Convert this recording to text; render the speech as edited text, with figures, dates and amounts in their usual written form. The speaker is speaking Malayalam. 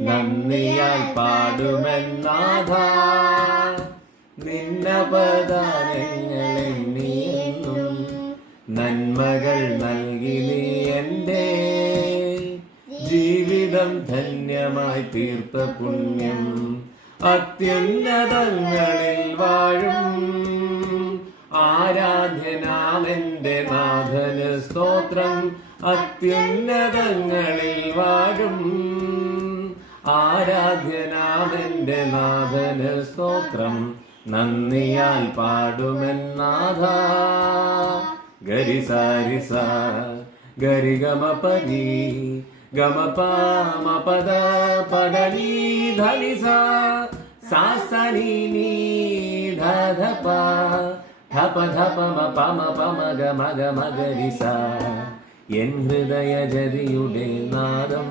നന്ദിയാൽ പാടുമെന്നാഥ. നിന്നപദാനങ്ങളെ നീയെന്നും നന്മകൾ നൽകി നീ എൻ്റെ ജീവിതം ധന്യമായി തീർത്ത പുണ്യം. അത്യുന്നതങ്ങളിൽ വാഴും ആരാധ്യനാമെന്റെ നാഥന് സ്തോത്രം. അത്യുന്നതങ്ങളിൽ വാഴും ആരാധ്യനാമെന്റെ നാഥന് സ്തോത്രം. നന്ദിയാൽ പാടുമെന്നാഥ. ഗരിസാരിസ ഗരിഗമപരി ഗമപമപദ പദനി ധനിസ സാസനി നീ ധധപ ധപ ധപ മപമ പമ ഗമ ഗമ ഗരിസ. എൻ ഹൃദയ ജരിയുടെ നാദം